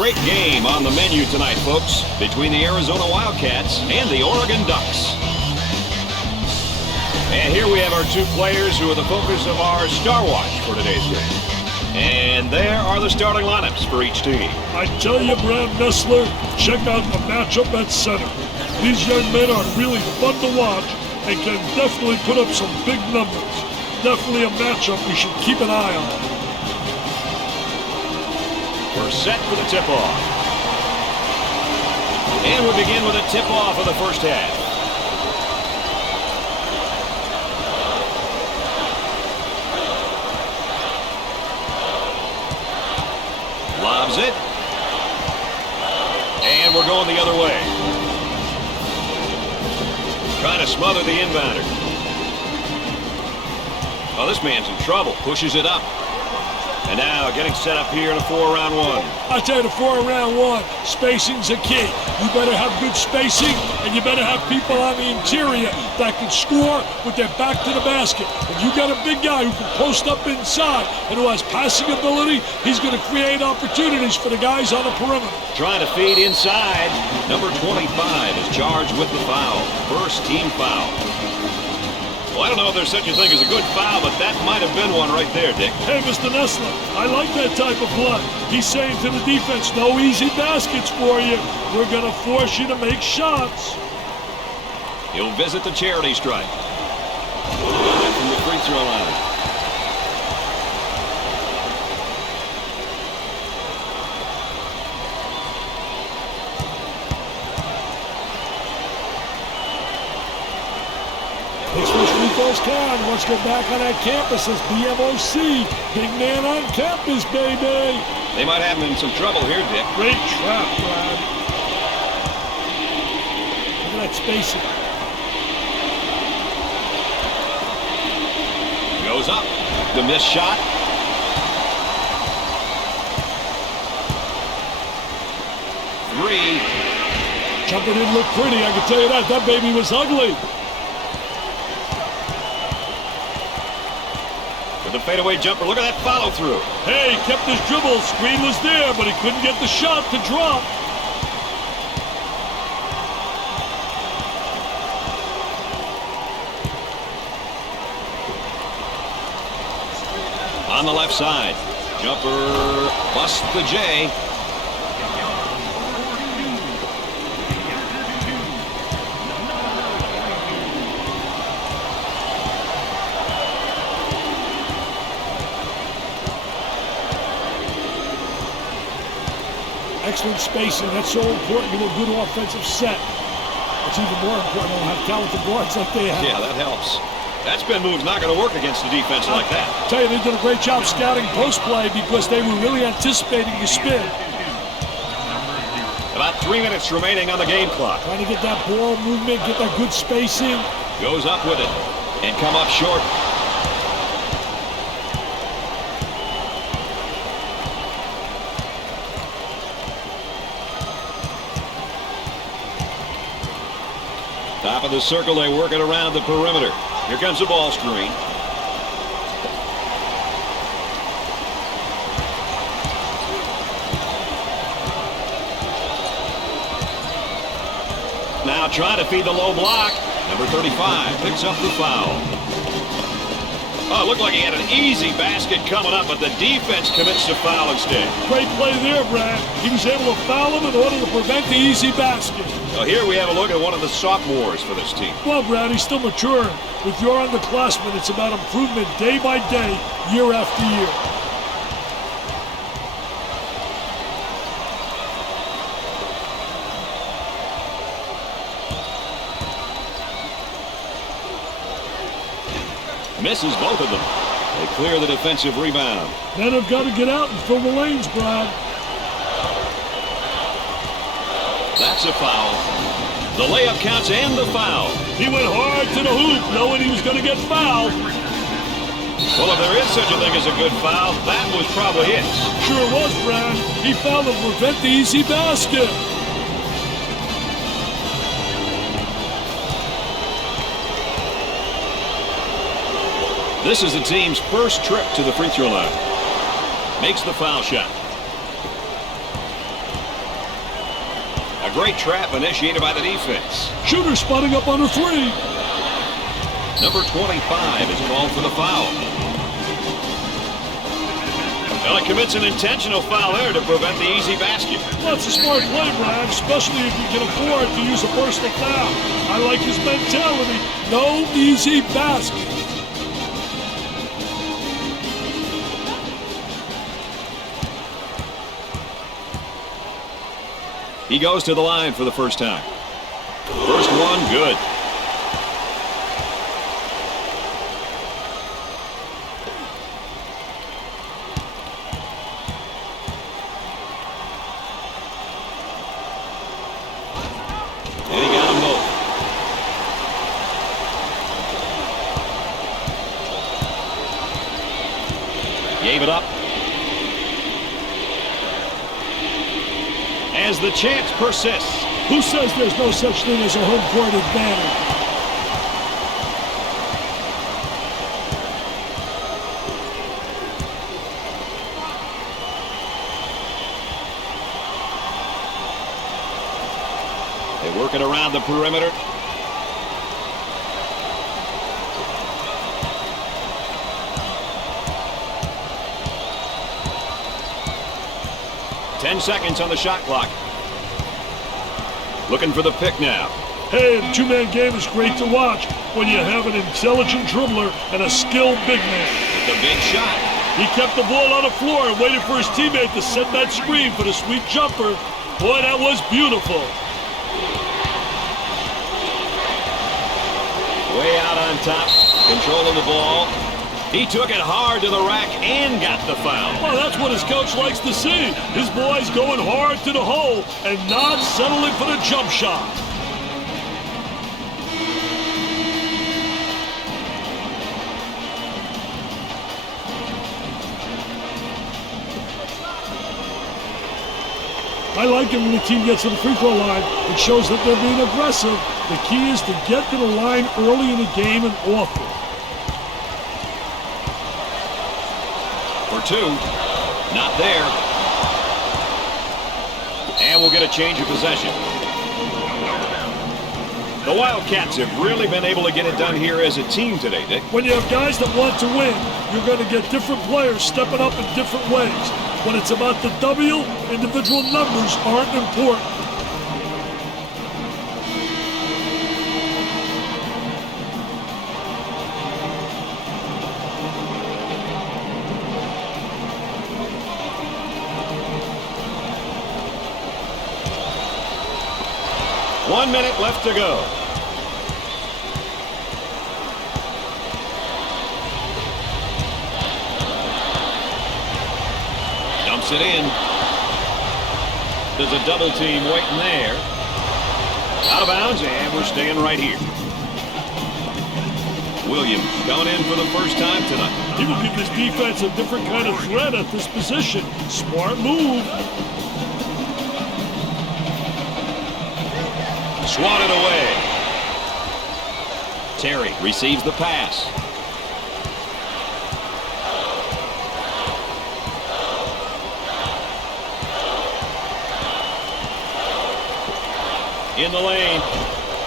great game on the menu tonight, folks, between the Arizona Wildcats and the Oregon Ducks. And here we have our two players who are the focus of our Star Watch for today's game. And there are the starting lineups for each team. I tell you, Brad Nessler, check out the matchup at center. These young men are really fun to watch and can definitely put up some big numbers. Definitely a matchup we should keep an eye on. We're set for the tip-off. And we begin with a tip-off of the first half. Lobs it. And we're going the other way. Trying to smother the inbounder. Oh, this man's in trouble. Pushes it up. And now getting set up here in a 4-round one. I tell you, the 4-round one, spacing's a key. You better have good spacing, and you better have people on the interior that can score with their back to the basket. If you got a big guy who can post up inside and who has passing ability, he's going to create opportunities for the guys on the perimeter. Trying to feed inside. Number 25 is charged with the foul. First team foul. Well, I don't know if there's such a thing as a good foul, but that might have been one right there, Dick. Hey, Mr. Nessler, I like that type of play. He's saying to the defense, no easy baskets for you. We're going to force you to make shots. He'll visit the charity stripe. From the free throw line. Can. Let's get back on that campus as BMOC. Big man on campus, baby. They might have him in some trouble here, Dick. Great trap, Brad. Look at that spacing. Goes up. The missed shot. Three. Jumper didn't look pretty, I can tell you that. That baby was ugly. The fadeaway jumper. Look at that follow through. Hey, he kept his dribble. Screen was there, but he couldn't get the shot to drop. On the left side. Jumper busts the J. Excellent spacing. That's so important to a good offensive set. It's even more important to have talented guards like they have. Yeah, that helps. That spin move's not going to work against a defense like that. I tell you, they did a great job scouting post play because they were really anticipating the spin. About 3 minutes remaining on the game clock. Trying to get that ball movement, get that good spacing. Goes up with it and come up short. Top of the circle, they work it around the perimeter. Here comes the ball screen. Now trying to feed the low block. Number 35 picks up the foul. Oh, it looked like he had an easy basket coming up, but the defense commits to foul instead. Great play there, Brad. He was able to foul him in order to prevent the easy basket. Well, here we have a look at one of the sophomores for this team. Well, Brad, he's still maturing. With your underclassmen, it's about improvement day by day, year after year. Misses both of them. They clear the defensive rebound. Men have got to get out and fill the lanes, Brad. That's a foul. The layup counts and the foul. He went hard to the hoop, knowing he was going to get fouled. Well, if there is such a thing as a good foul, that was probably it. Sure was, Brad. He fouled to prevent the easy basket. This is the team's first trip to the free throw line. Makes the foul shot. A great trap initiated by the defense. Shooter spotting up on a three. Number 25 is called for the foul. Well, it commits an intentional foul there to prevent the easy basket. Well, it's a smart play, Brad, especially if you can afford to use a personal foul. I like his mentality. No easy basket. He goes to the line for the first time. First one, good. And he got them both. Gave it up. As the chance persists. Who says there's no such thing as a home court advantage? They work it around the perimeter. Ten seconds on the shot clock. Looking for the pick now. Hey, the two-man game is great to watch when you have an intelligent dribbler and a skilled big man. The big shot. He kept the ball on the floor and waited for his teammate to set that screen for the sweet jumper. Boy, that was beautiful. Way out on top, controlling the ball. He took it hard to the rack and got the foul. Well, that's what his coach likes to see. His boys going hard to the hole and not settling for the jump shot. I like it when the team gets to the free throw line. It shows that they're being aggressive. The key is to get to the line early in the game and often. For two. Not there. And we'll get a change of possession. The Wildcats have really been able to get it done here as a team today, Dick. When you have guys that want to win, you're going to get different players stepping up in different ways. When it's about the W, individual numbers aren't important. One minute left to go. Dumps it in. There's a double team waiting there. Out of bounds, and we're staying right here. Williams coming in for the first time tonight. He will give his defense a different kind of threat at this position. Smart move. Swatted away. Terry receives the pass. In the lane.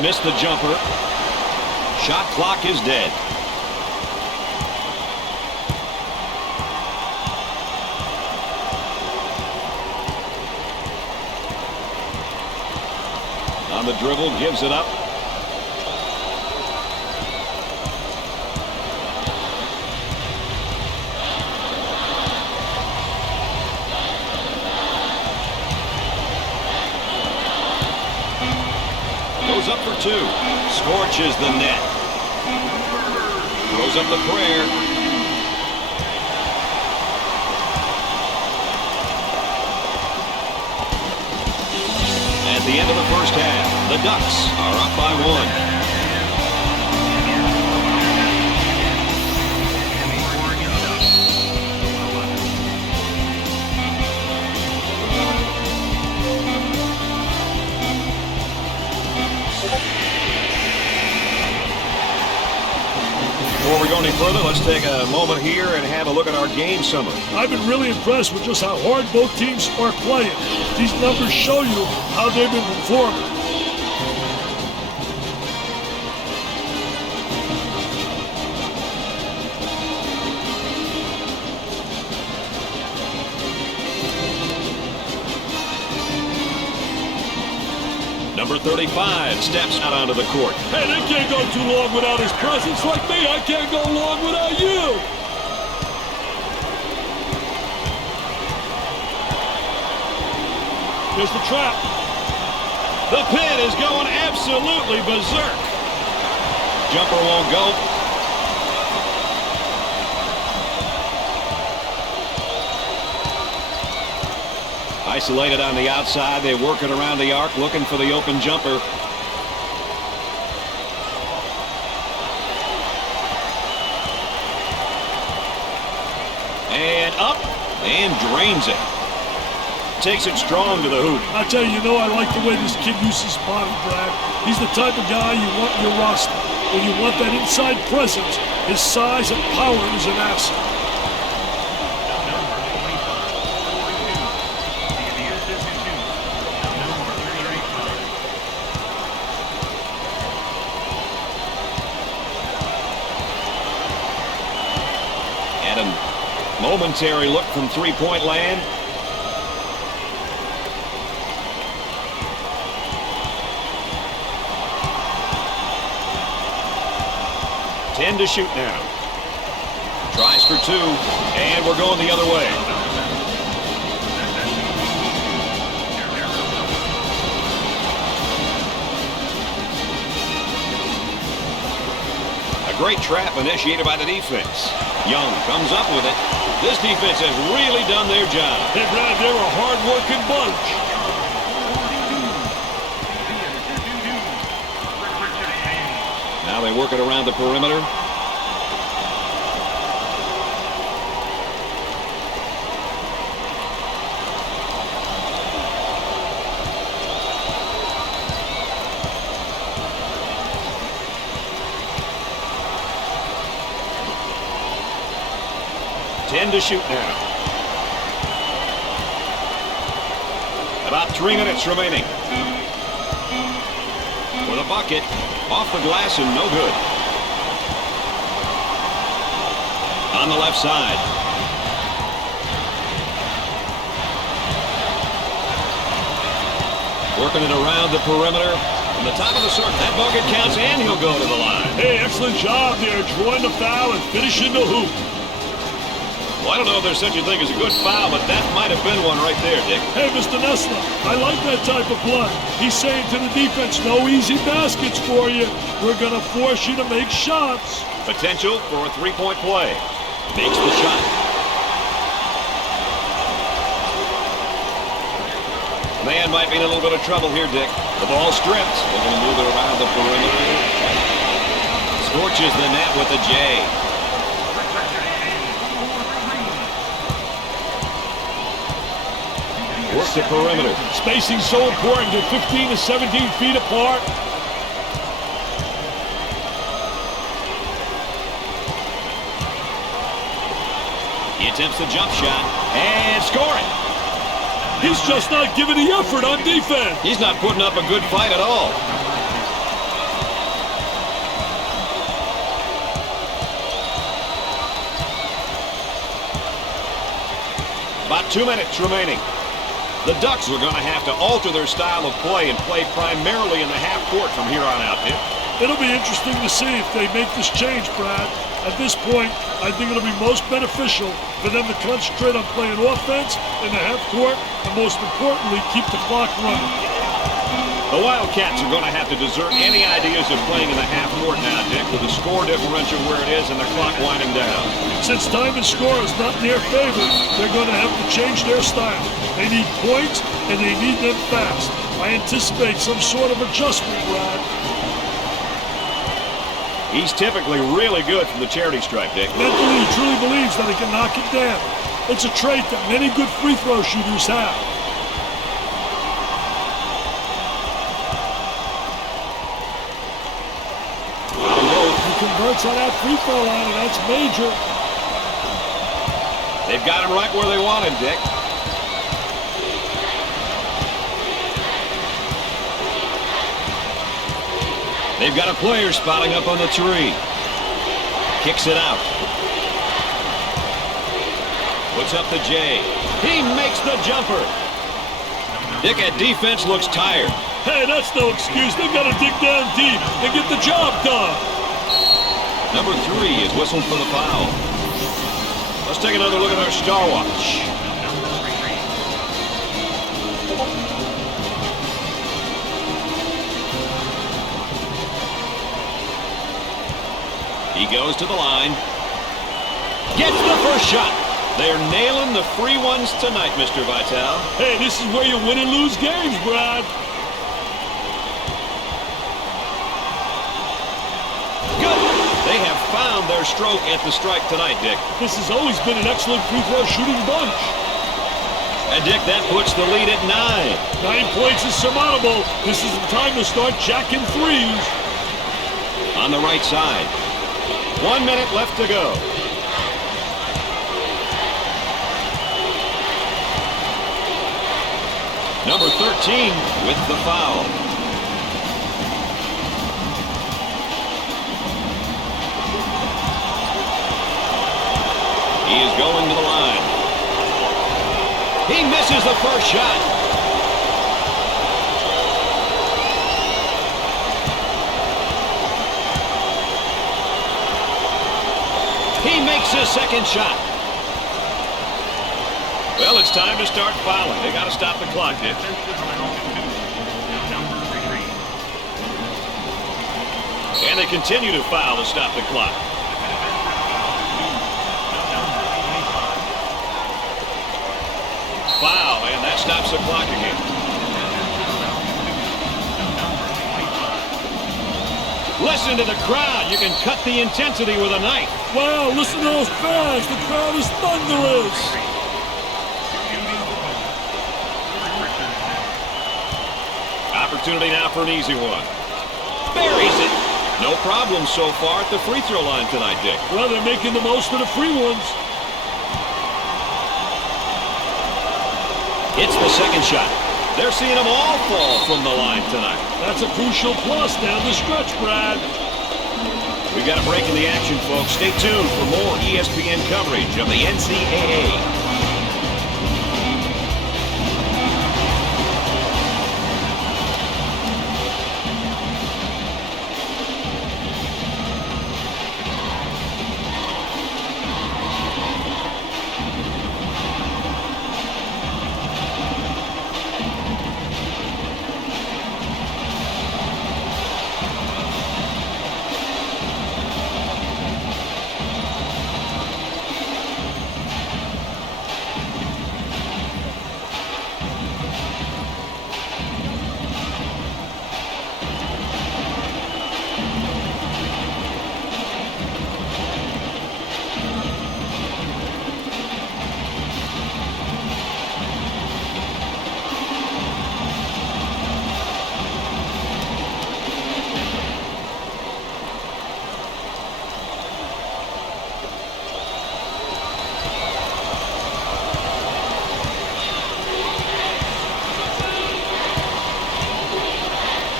Missed the jumper. Shot clock is dead. On the dribble, gives it up. Goes up for two. Scorches the net. Throws up the prayer. At the end of the first half, the Ducks are up by one. Before we go any further, let's take a moment here and have a look at our game summary. I've been really impressed with just how hard both teams are playing. These numbers show you how they've been performing. Number 35 steps out onto the court. Hey, they can't go too long without his presence. Like me, I can't go long without you. Here's the trap. The pin is going absolutely berserk. Jumper won't go. Isolated on the outside. They work it around the arc, looking for the open jumper. And up and drains it. Takes it strong to the hoop. I tell you, I like the way this kid uses his body, Brad. He's the type of guy you want in your roster. When you want that inside presence, his size and power is an asset. And a momentary look from three-point land. To shoot now. Tries for two, and we're going the other way. A great trap initiated by the defense. Young comes up with it. This defense has really done their job. Hey, Brad, they're a hard-working bunch. Now they work it around the perimeter. To shoot now. About 3 minutes remaining. With a bucket off the glass and no good. On the left side. Working it around the perimeter. From the top of the circle, that bucket counts and he'll go to the line. Hey, excellent job there, drawing the foul and finishing the hoop. Well, I don't know if there's such a thing as a good foul, but that might have been one right there, Dick. Hey, Mr. Nessler, I like that type of play. He's saying to the defense, no easy baskets for you. We're going to force you to make shots. Potential for a three-point play. Makes the shot. Man might be in a little bit of trouble here, Dick. The ball stripped. They're going to move it around the perimeter. Scorches the net with a J. Work the perimeter. Spacing so important. Get 15 to 17 feet apart. He attempts the jump shot and scoring. He's just not giving the effort on defense. He's not putting up a good fight at all. About 2 minutes remaining. The Ducks are going to have to alter their style of play and play primarily in the half court from here on out, Dick. It'll be interesting to see if they make this change, Brad. At this point, I think it'll be most beneficial for them to concentrate on playing offense in the half court and, most importantly, keep the clock running. The Wildcats are going to have to desert any ideas of playing in the half court now, Dick, with the score differential where it is and the clock winding down. Since time and score is not in their favor, they're going to have to change their style. They need points, and they need them fast. I anticipate some sort of adjustment, Brad. He's typically really good from the charity stripe, Dick. Mentally, he truly believes that he can knock it down. It's a trait that many good free throw shooters have. He converted points on that free throw line, and that's major. They've got him right where they want him, Dick. They've got a player spotting up on the tree. Kicks it out. Puts up the J. He makes the jumper. Dick, that defense looks tired. Hey, that's no excuse. They've got to dig down deep and get the job done. Number 3 is whistled for the foul. Let's take another look at our star watch. He goes to the line. Gets the first shot. They're nailing the free ones tonight, Mr. Vitale. Hey, this is where you win and lose games, Brad. Good. They have found their stroke at the strike tonight, Dick. This has always been an excellent free throw shooting bunch. And, Dick, that puts the lead at 9. 9 points is surmountable. This is the time to start jacking threes. On the right side. 1 minute left to go. Number 13 with the foul. He is going to the line. He misses the first shot. He makes his second shot. Well, it's time to start fouling. They got to stop the clock, Dick. And they continue to foul to stop the clock. Foul, and that stops the clock again. Listen to the crowd. You can cut the intensity with a knife. Wow, listen to those fans. The crowd is thunderous. Opportunity now for an easy one. Buries it. No problem so far at the free throw line tonight, Dick. Well, they're making the most of the free ones. It's the second shot. They're seeing them all fall from the line tonight. That's a crucial plus down the stretch, Brad. We've got a break in the action, folks. Stay tuned for more ESPN coverage of the NCAA.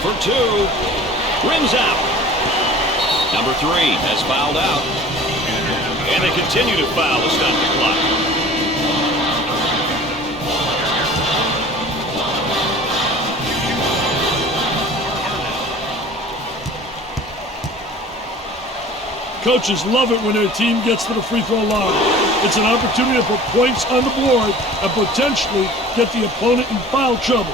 For 2, rims out. Number 3 has fouled out. And they continue to foul to stop the clock. Coaches love it when their team gets to the free throw line. It's an opportunity to put points on the board and potentially get the opponent in foul trouble.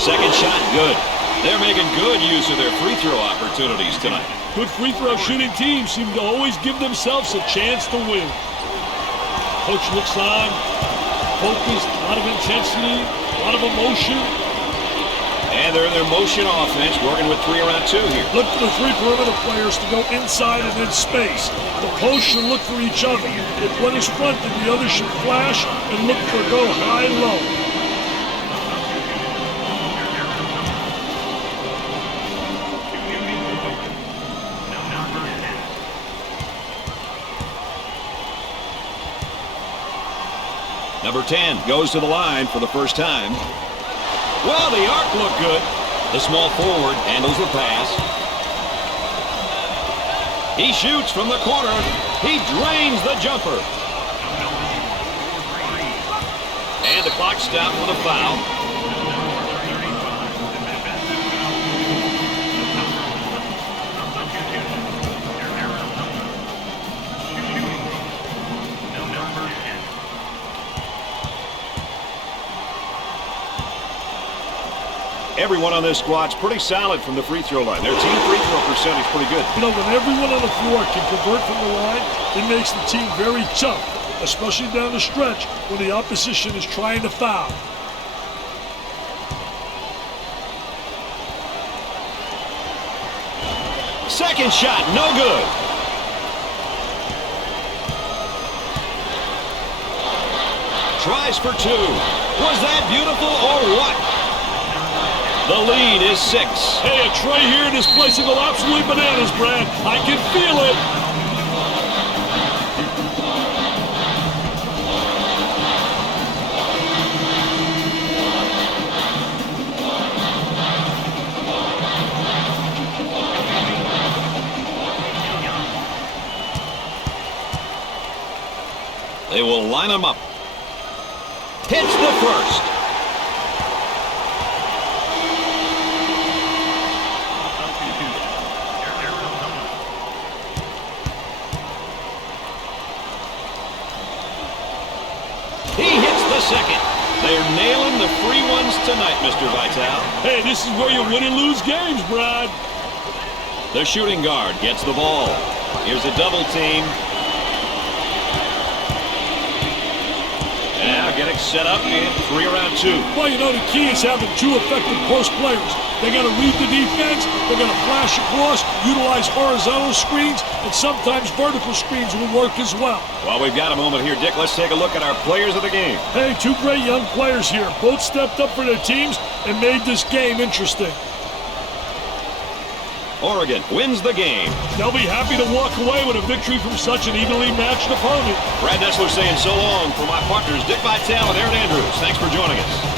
Second shot, good. They're making good use of their free throw opportunities tonight. Good free throw shooting teams seem to always give themselves a chance to win. Coach looks on, focused, a lot of intensity, a lot of emotion. And they're in their motion offense, working with 3 around 2 here. Look for the 3 perimeter players to go inside and in space. The posts should look for each other. If one is fronted, the other should flash and look for go high-low. Number 10 goes to the line for the first time. Well, the arc looked good. The small forward handles the pass. He shoots from the corner. He drains the jumper. And the clock stopped with a foul. Everyone on this squad's pretty solid from the free throw line. Their team free throw percentage is pretty good. You know, when everyone on the floor can convert from the line, it makes the team very tough, especially down the stretch when the opposition is trying to foul. Second shot, no good. Tries for two. Was that beautiful or what? The lead is 6. Hey, a tray here in this place will go absolutely bananas, Brad. I can feel it. They will line them up. Hits the first. He hits the second. They're nailing the free ones tonight, Mr. Vital. Hey, this is where you win and lose games, Brad. The shooting guard gets the ball. Here's a double team. Now getting set up in 3 around 2. Well, you know, the key is having 2 effective post players. They got to read the defense, they got to flash across, utilize horizontal screens, and sometimes vertical screens will work as well. While we've got a moment here, Dick, let's take a look at our players of the game. Hey, 2 great young players here. Both stepped up for their teams and made this game interesting. Oregon wins the game. They'll be happy to walk away with a victory from such an evenly matched opponent. Brad Nessler saying so long for my partners, Dick Vitale and Aaron Andrews. Thanks for joining us.